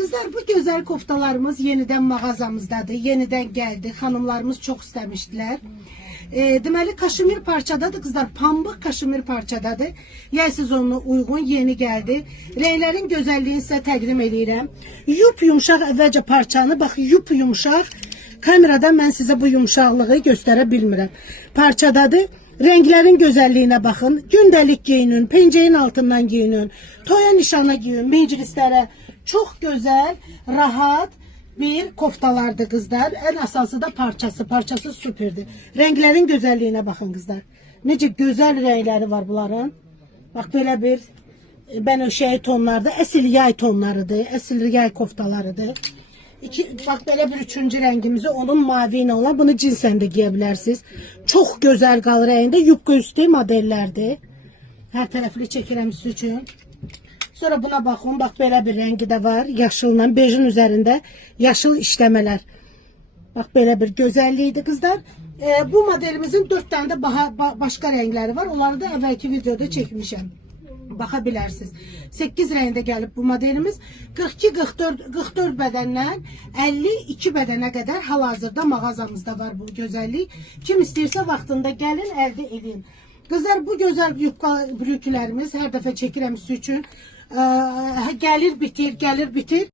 Kızlar, bu güzel koftalarımız yeniden mağazamızdadır. Yeniden geldi. Hanımlarımız çok istemiştiler. Deməli kaşmir parçadadır kızlar. Pambıq kaşmir parçadadır. Yay sezonuna uygun yeni geldi. Renklerin güzelliğini size təqdim edirəm. Yup yumuşaq əvvəlcə parçanı. Bax, yup yumuşaq. Kameradan mən sizə bu yumuşaqlığı göstərə bilmirəm. Parçadadır. Renklerin güzelliğine bakın. Gündelik giyinin, penceğin altından giyinin, toya nişana giyin, meclislere. Çok güzel, rahat bir koftalardı kızlar. En asası da parçası. Parçası süperdi. Renklerin güzelliğine bakın kızlar. Nece güzel renkleri var bunların. Bak böyle bir benöşey tonlarda, esil yay tonlarıdır. Esil yay koftalarıdır. Bak böyle bir üçüncü rengimizi onun mavi olan, bunu cinsen de giyebilirsiniz. Çok güzel kal renginde yupka üstü modellerdi. Her taraflı çekirəm siz için. Sonra buna bakın, bak böyle bir rengi de var. Yaşılla bejin üzerinde yaşıl işlemeler. Bak böyle bir güzelliğiydi kızlar. Bu modelimizin 4 tane de başka renkleri var. Onları da evvelki videoda çekmişim. Bakabilirsiniz. 8 rengde gelip bu modelimiz 42-44 bedenden 52 bedene kadar hal-hazırda mağazamızda var bu güzellik. Kim isterse vaxtında gelin elde edin. Kızlar, bu güzel yufka brükülerimiz her defa çekirəm sizin üçün. Gelir bitir, gelir bitir.